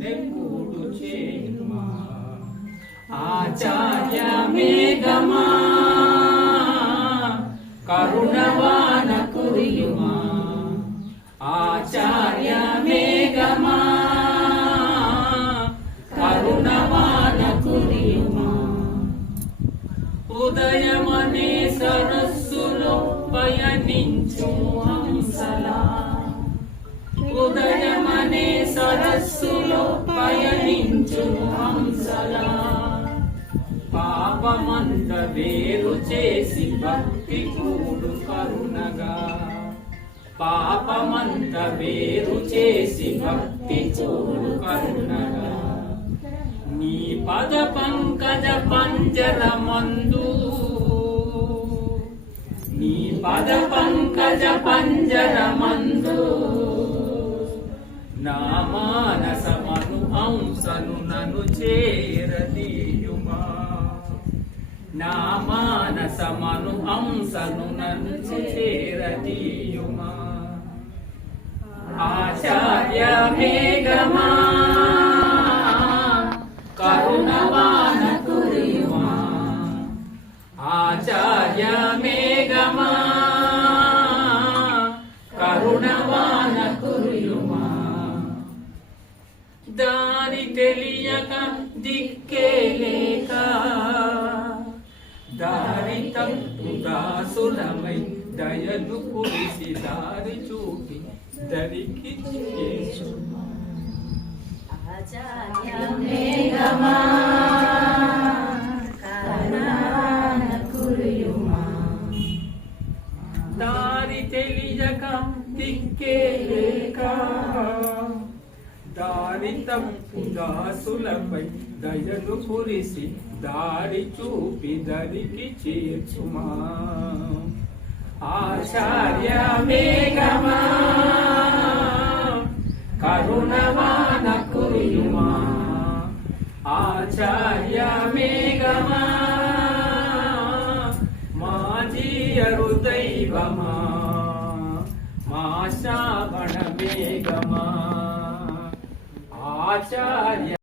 నెప్పుడు చేయుమా ఆచార్య మేఘమా కరుణవాన కురియుమా ఆచార్య మేఘమా కరుణవాన కురియుమా ఉదయమనే సరస్సులో పయనించు హంసలా ఉదయమనే సరస్సులో పయనించు హంసలా పాపమంత వేరు చేసి భక్తి కూడు కరుణగా పాపమంత వేరు చేసి భక్తి కూడు కరుణగా నీ పద పంకజ పంజరమందు నీ పద పంకజ పంజరమందు నా మానసమను హంసను నన్ను చేరదీయుమా నా మానసమను హంసను నన్ను చేరదీయుమా ఆచార్య మేఘమా కరుణవాన కురియుమా ఆచార్య మేఘమా కరుణవాన కురియుమా దారి తెలియక దిక్కే లేక దారి తప్పు దాసులమై దయను కురిసి దారి చూపి దరికి చేసుమా ఆచార్య మేఘమా కరుణవాన కురియుమా దారి తెలియక దిక్కే లేక దారి తప్పు దాసులపై దయను కురిసి దారి చూపి దరికి చేర్చుమా ఆచార్య మేఘమా కరుణవాన కురియుమా ఆచార్య మేఘమా మాజీయరు దైవమా మా శ్రావణ మేఘమా ఆచార్య